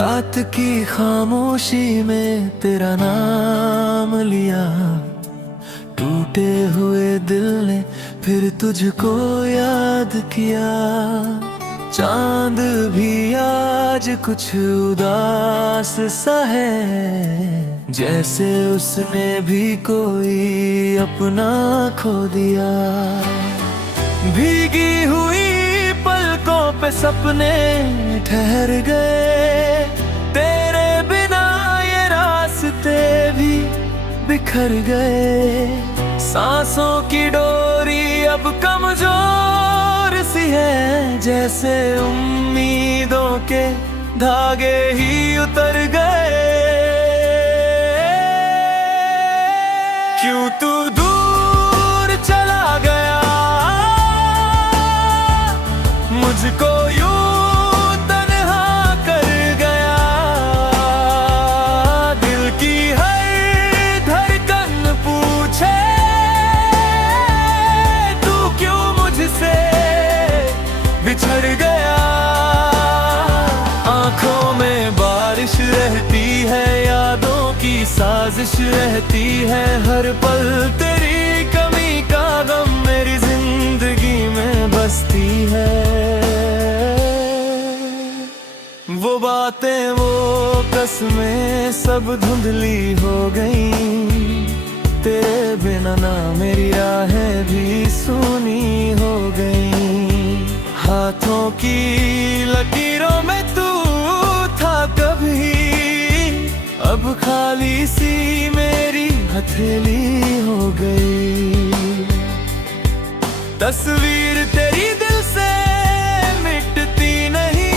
रात की खामोशी में तेरा नाम लिया, टूटे हुए दिल ने फिर तुझको याद किया। चांद भी आज कुछ उदास सा है, जैसे उसने भी कोई अपना खो दिया। भीगी हुई पलकों पे सपने ठहर गए, तेरे बिना ये रास्ते भी बिखर गए। सांसों की डोरी अब कमजोर सी है, जैसे उम्मीदों के धागे ही उतर गए। क्यों तू दूर चला गया, मुझको यूं तन्हा कर गया। दिल की हर धड़कन पूछे, तू क्यों मुझसे बिछड़ गया। आंखों में बारिश रहती है, यादों की साजिश रहती है। हर पल तेरी कमी का गम मेरी जिंदगी में बसती है। वो बातें वो कसमें सब धुंधली हो गई, तेरे बिना ना मेरी राहें भी सूनी हो गई। हाथों की लकीरों में तू था कभी, अब खाली सी मेरी हथेली हो गई। तस्वीर तेरी दिल से मिटती नहीं,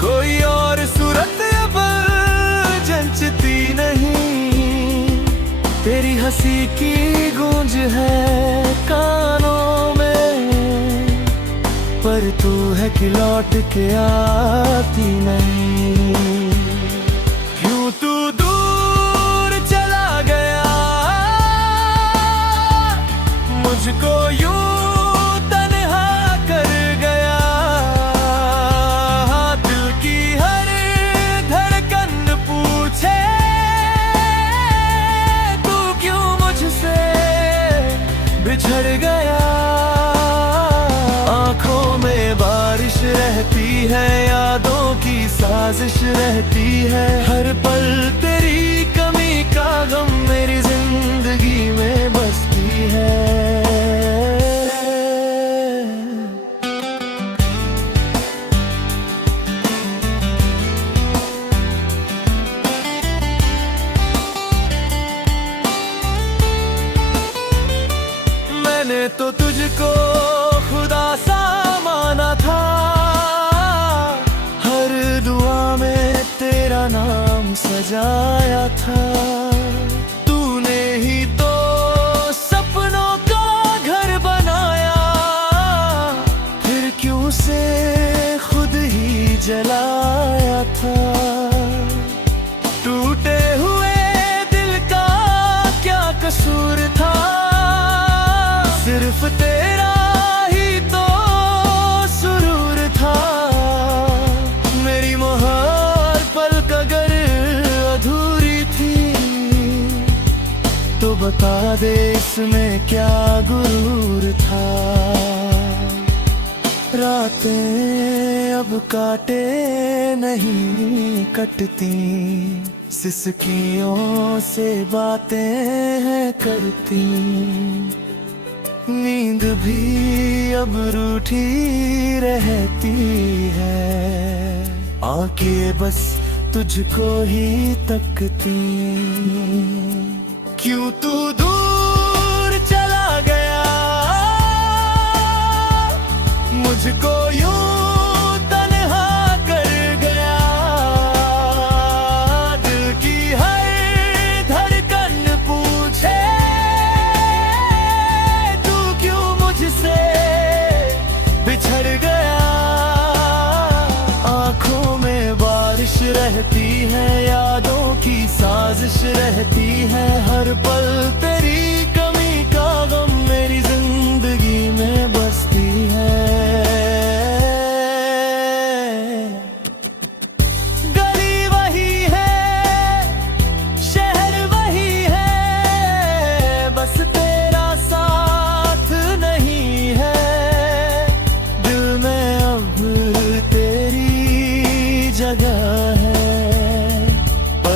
कोई और सूरत अब जंचती नहीं। तेरी हंसी की गूंज है कानों में, पर तू है कि लौट के आती नहीं। क्यों तू दूर चला गया, मुझको यूं तन्हा कर गया। दिल की हर धड़कन पूछे, तू क्यों मुझसे बिछड़ गया। आंखों में बारिश रहती है, यादों की साजिश रहती है। हर पल तेरी कमी का गम मेरी जिंदगी में बसती है। मैंने तो तुझको खुदा सा माना था, हर दुआ में तेरा नाम सजाया था। तूने ही तो सपनों का घर बनाया, फिर क्यों से खुद ही जलाया था। टूटे हुए दिल का क्या कसूर था, सिर्फ तेरा ही तो सुरूर था। मेरी मोहर पल अगर अधूरी थी, तो बता दे इसमें क्या गुरूर था। रातें अब काटे नहीं कटती, सिसकियों से बातें हैं करती। नींद भी अब रूठी रहती है, आंखें बस तुझको ही तकती। क्यों तू दूर चला गया, मुझको यूं तन्हा कर गया। दिल की हर धड़कन पूछे, तू क्यों मुझसे बिछड़ गया। आंखों में बारिश रहती है, यादों की साजिश रहती है। हर पल तेरी कमी का गम मेरी जिंदगी में बसती है।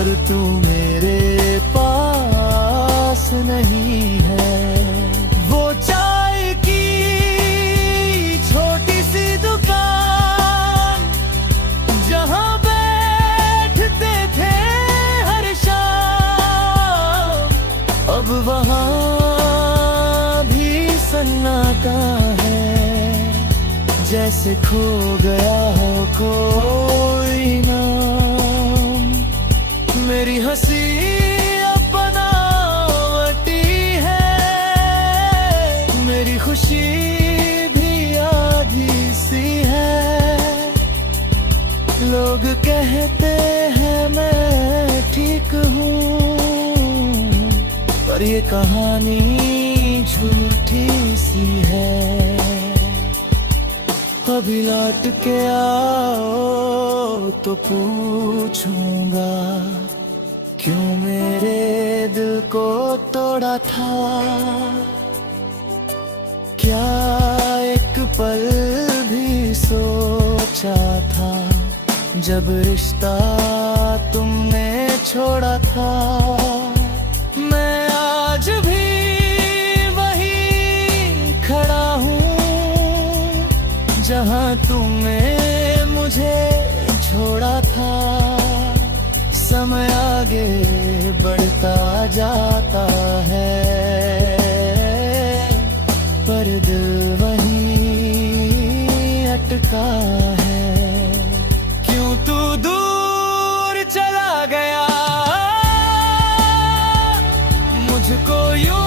और तू मेरे पास नहीं है। वो चाय की छोटी सी दुकान जहां बैठते थे हर शाम, अब वहां भी सन्नाटा है, जैसे खो गया हो कोई नाम। मेरी हंसी अब बनावटी है, मेरी खुशी भी आधी सी है। लोग कहते हैं मैं ठीक हूँ, पर ये कहानी झूठी सी है। अभी लौट के आओ तो पूछूंगा, क्यों मेरे दिल को तोड़ा था। क्या एक पल भी सोचा था जब रिश्ता तुमने छोड़ा था। मैं आज भी वहीं खड़ा हूँ जहां तुमने मुझे छोड़ा था। समय आगे बढ़ता जाता है, पर दिल वहीं अटका है। क्यों तू दूर चला गया, मुझको यूं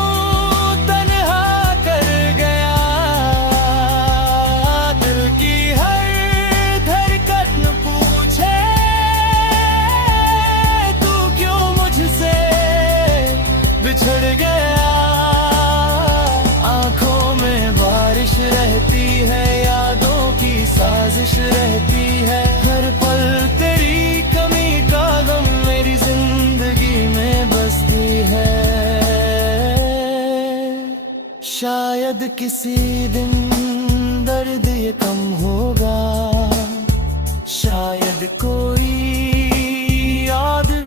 बिछड़ गया। आंखों में बारिश रहती है, यादों की साजिश रहती है। हर पल तेरी कमी का गम मेरी जिंदगी में बसती है। शायद किसी दिन दर्द ये कम होगा, शायद कोई याद।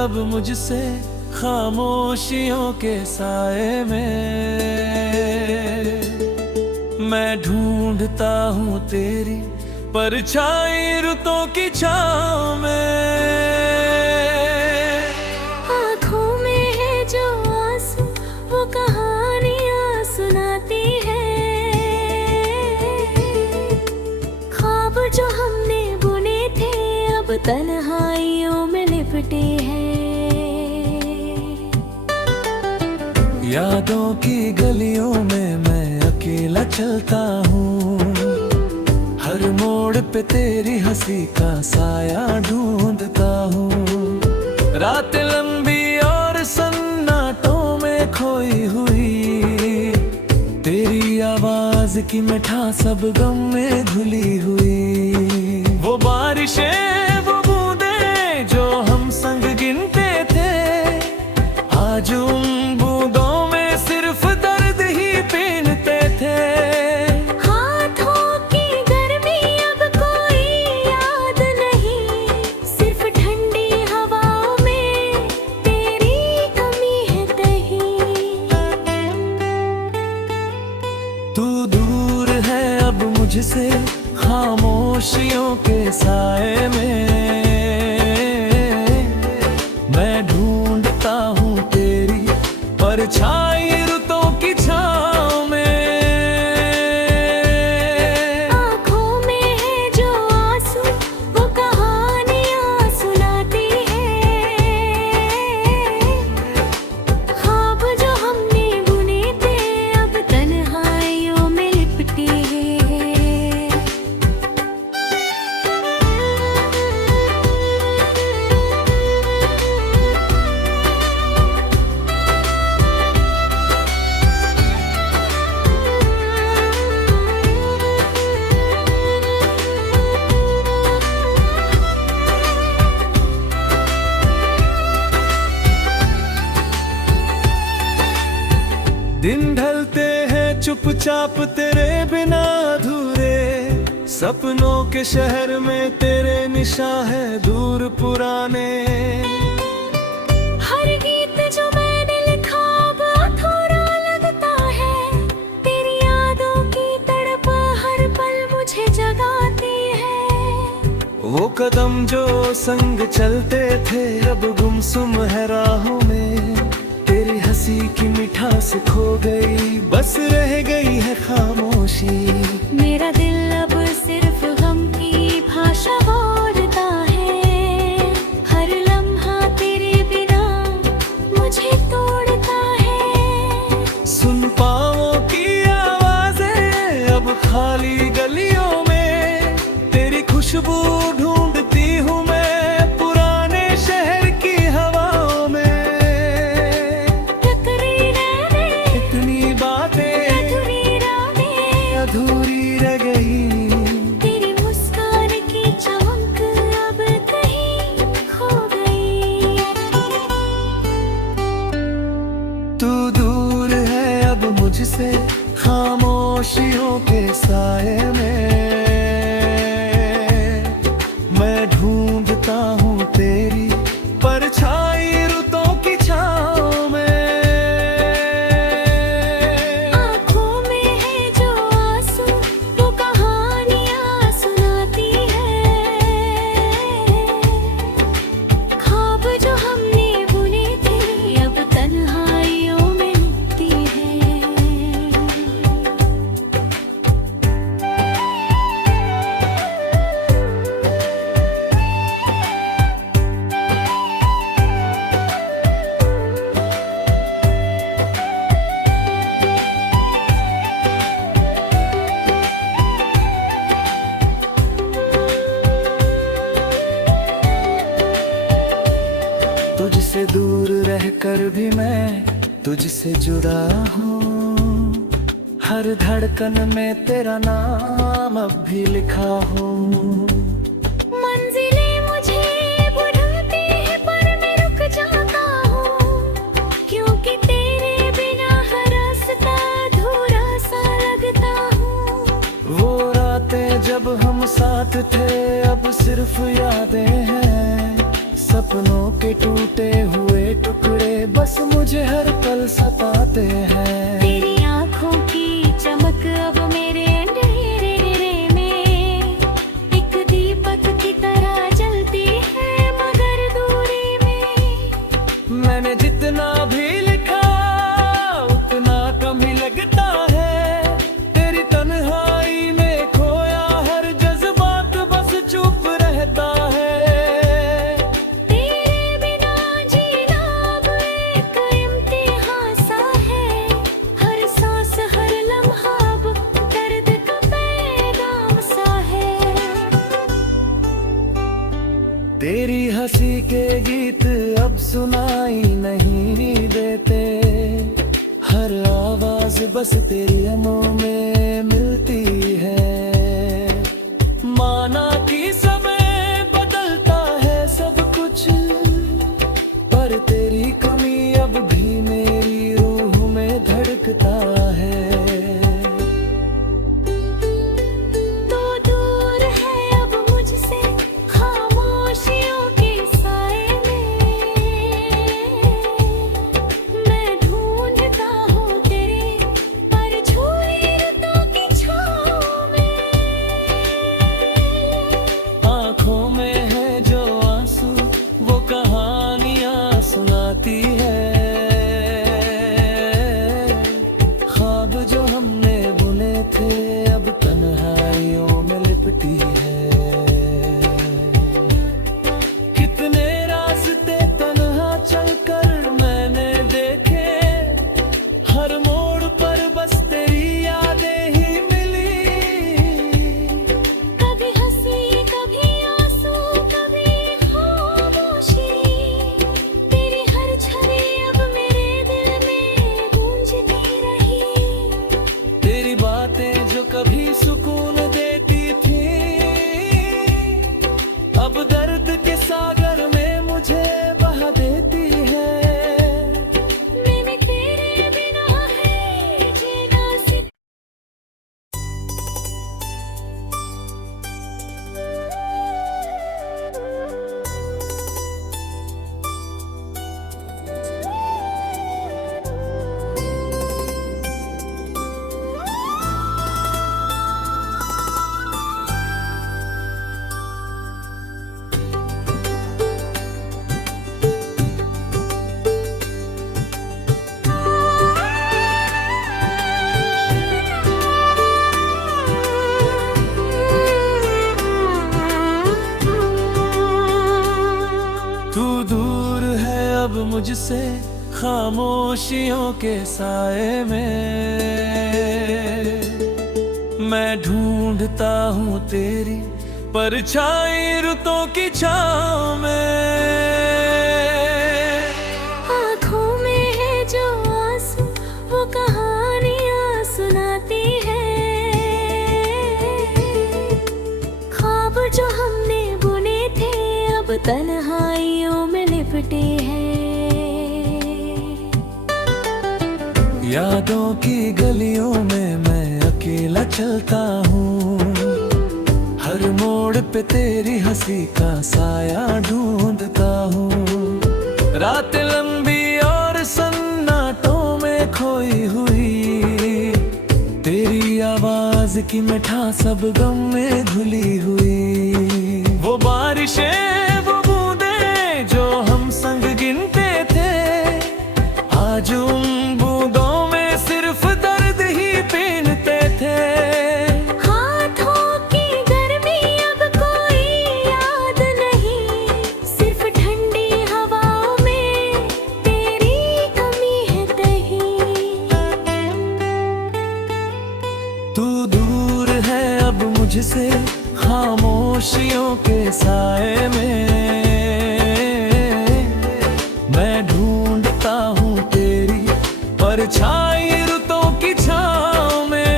अब मुझसे खामोशियों के साए में मैं ढूंढता हूँ तेरी परछाई रुतों की छाँव में। आँखों में है जो आंसू वो कहानियाँ सुनाती है। ख्वाब जो हमने बुने थे अब तन्हाइयों में लिपटे हैं। यादों की गलियों में मैं अकेला चलता हूँ, हर मोड़ पे तेरी हंसी का साया ढूंढता हूँ। रात लंबी और सन्नाटों में खोई हुई, तेरी आवाज की मिठास सब गम में घुली हुई। वो बारिशें वो बूंदें जो हम संग गिनते थे, आज उन बूंदों में सिर्फ दर्द ही पीनते थे। हाथों की गर्मी अब कोई याद नहीं, सिर्फ ठंडी हवाओं में तेरी कमी है कहीं। तू दूर है अब मुझसे खामोशियों के साए में मैं ढूंढता हूँ तेरी परछाई रुतों की छाँव में। आँखों में है जो आंसू वो कहानियाँ सुनाती है। ख्वाब जो हमने बुने थे अब तन्हाई चुपचाप तेरे बिना अधूरे, सपनों के शहर में तेरे निशान है दूर पुराने। हर गीत जो मैंने लिखा अब अधूरा लगता है, तेरी यादों की तड़प हर पल मुझे जगाती है। वो कदम जो संग चलते थे अब गुमसुम है राहों में, तेरी हंसी की मिठास खो गई, बस रह गई है खामोशी। मेरा दिल अब सिर्फ गम की भाषा बोलता है, हर लम्हा तेरे बिना मुझे तोड़ता है। सुन पाँवों की आवाजें अब खाली गलियों में, तेरी खुशबू ढूंढती हूँ मैं पुराने शहर की हवाओं में। टकरी रहने इतनी बातें अधूरी रातें अधूरी रह गई, तेरी मुस्कान की चमक अब कहीं खो गई। तू दूर है अब मुझसे खामोशियों के साए में, मैं ढूंढता हूँ तेरी परछाई रुतों की छाँव में। आँखों में है जो आंसू वो कहानियाँ सुनाती है, ख्वाब जो हमने बुने थे अब तन्हाइयों में मिटती है। तुझसे दूर रहकर भी मैं तुझसे जुड़ा हूँ, हर धड़कन में तेरा नाम अब भी लिखा हूँ। मंजिलें मुझे बुलाती है पर मैं रुक जाता हूँ, क्योंकि तेरे बिना हर रास्ता अधूरा सा लगता हूँ। वो रातें जब हम साथ थे अब सिर्फ यादें हैं, सपनों के टूटे हुए टुकड़े बस मुझे हर पल सताते हैं। तेरी आँखों की चमक अब मेरे अंधेरे में एक दीपक की तरह जलती है, मगर दूरी में। मैंने जितना भी लिखा उतना कम ही लगता है, तेरी तन्हाई में खोया हर जज्बात बस चुप रहता है। तेरे बिना जीना अब एक इम्तिहान सा है, हर सांस हर लम्हा अब दर्द का पैगाम सा है। तेरी हंसी के गीत अब सुनाई नहीं देते, हर आवाज बस तेरी आँखों में मिलती है। माना कि समय बदलता है सब कुछ, पर तेरी कमी अब भी मेरी रूह में धड़कता है। तो दूर है अब मुझसे खामोशियों के साए में, मैं ढूंढता हूँ तेरे परछाई रुतों खामोशियों के साए में मैं ढूंढता हूँ तेरी परछाई रुतों की छाँव में। आँखों में है जो आंसू वो कहानियाँ सुनाती है, ख्वाब जो हमने बुने थे अब तन्हाइयों में लिपटे हैं। यादों की गलियों में मैं अकेला चलता हूँ, हर मोड़ पे तेरी हंसी का साया ढूंढता हूँ। रात लंबी और सन्नाटों में खोई हुई, तेरी आवाज की मिठास सब गम में घुली हुई। वो बारिशें वो बूंदें जो हम संग गिनते थे, आज उन बूंदों में सिर्फ दर्द ही पीनते थे। हाथों की गर्मी अब कोई याद नहीं, सिर्फ ठंडी हवाओं में तेरी कमी है कहीं। तू दूर है अब मुझसे खामोशियों के साए में मैं ढूंढता हूँ तेरी परछाई रुतों की छाँव में।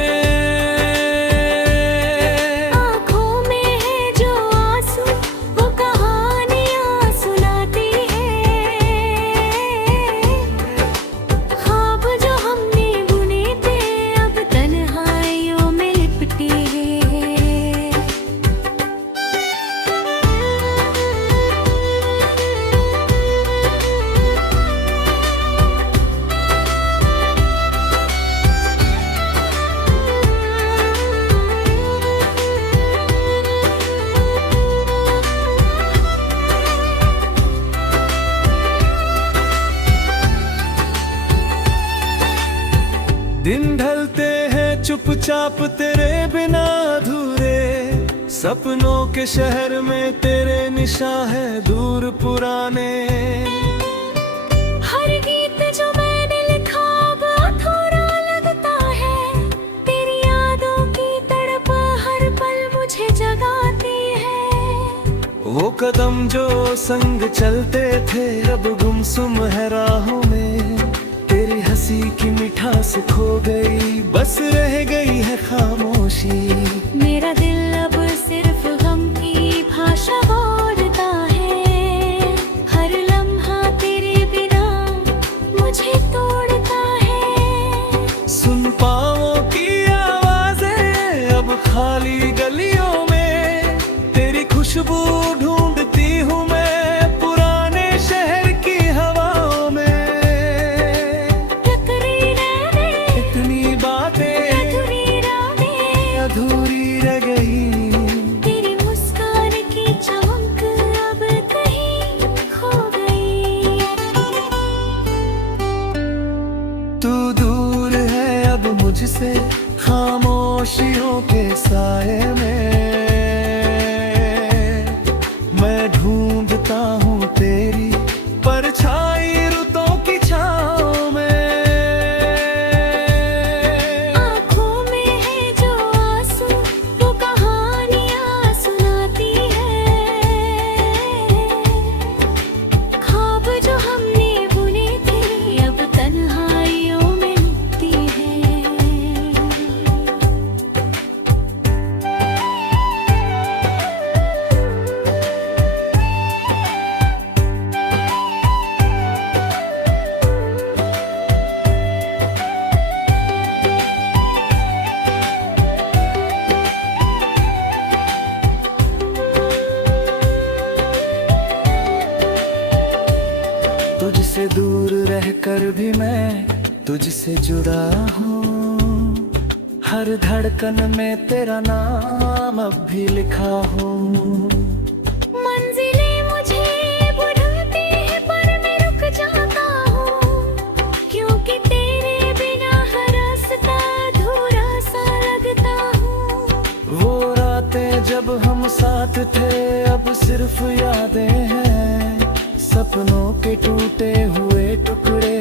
आँखों में है जो आंसू वो कहानियाँ सुनाती है, ख्वाब जो हमने बुने थे अब तन्हाइयों में लिपटी है। दिन ढलते हैं चुपचाप तेरे बिना अधूरे, सपनों के शहर में तेरे निशान है दूर पुराने। हर गीत जो मैंने लिखा अब अधूरा लगता है, तेरी यादों की तड़प हर पल मुझे जगाती है। वो कदम जो संग चलते थे अब गुमसुम है राहों में, तेरी हंसी की मिठास खो गई बस रह गई है खामोशी। मेरा दिल अब सिर्फ गम की भाषा बोलता है, हर लम्हा तेरे बिना मुझे तोड़ता है। सुन पाँवों की आवाजें अब खाली गलियों में, तेरी खुशबू ढूंढती हूँ मैं पुराने शहर की हवाओं में। टकरी नैने इतनी बातें अधूरी रातें अधूरी रह गई, तेरी मुस्कान की चमक अब कहीं खो गई। तू दूर है अब मुझसे खामोशियों के साए में मैं ढूंढता हूँ तेरी परछाई रुतों की छाँव में। आँखों में है जो आंसू वो कहानियाँ सुनाती है, ख्वाब जो हमने बुने थे अब तन्हाइयों में लिपटी है। तुझसे दूर रहकर भी मैं तुझसे जुड़ा हूँ, हर धड़कन में तेरा नाम अब भी लिखा हूँ। मंजिलें मुझे बुलाती है पर मैं रुक जाता हूँ, क्योंकि तेरे बिना हर रास्ता अधूरा सा लगता हूँ। वो रातें जब हम साथ थे अब सिर्फ यादें हैं, सपनों के टूटे हुए टुकड़े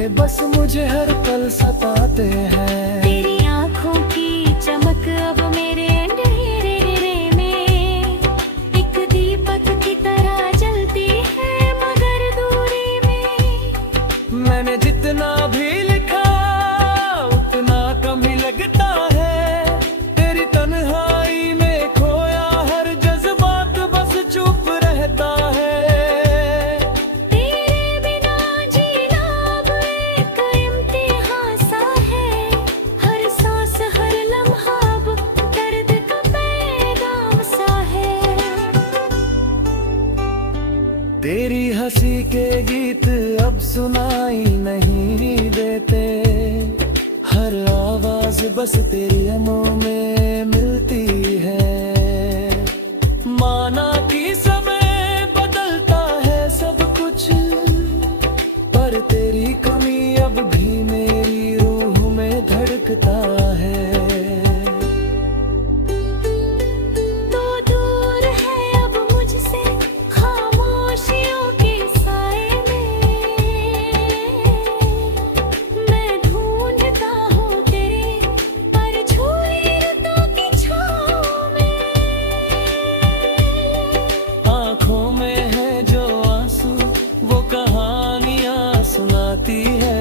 मुझे हर पल सताते हैं। तेरी आंखों की चमक अब मेरे अंधेरे में एक दीपक की तरह जलती है, मगर दूरी में। मैंने जितना भी लिखा उतना कम ही लगता है। तेरी तन्हाई में खोया हर जज्बात बस चुप रहता है। तेरे बिना जीना अब एक इम्तिहान सा है, हर सांस हर लम्हा अब दर्द का पैगाम सा है। तेरी हंसी के गीत अब सुनाई नहीं देते, हर आवाज बस तेरी मुंह में मिलती है। माना कि समय बदलता है सब कुछ, पर तेरी कमी अब भी मेरी रूह में धड़कता है। तो दूर है अब मुझसे खामोशियों के साए में, मैं ढूंढता हूँ तेरे परछाई रुतों की छाँव में। आँखों में है जो आंसू वो कहानियाँ सुनाती है।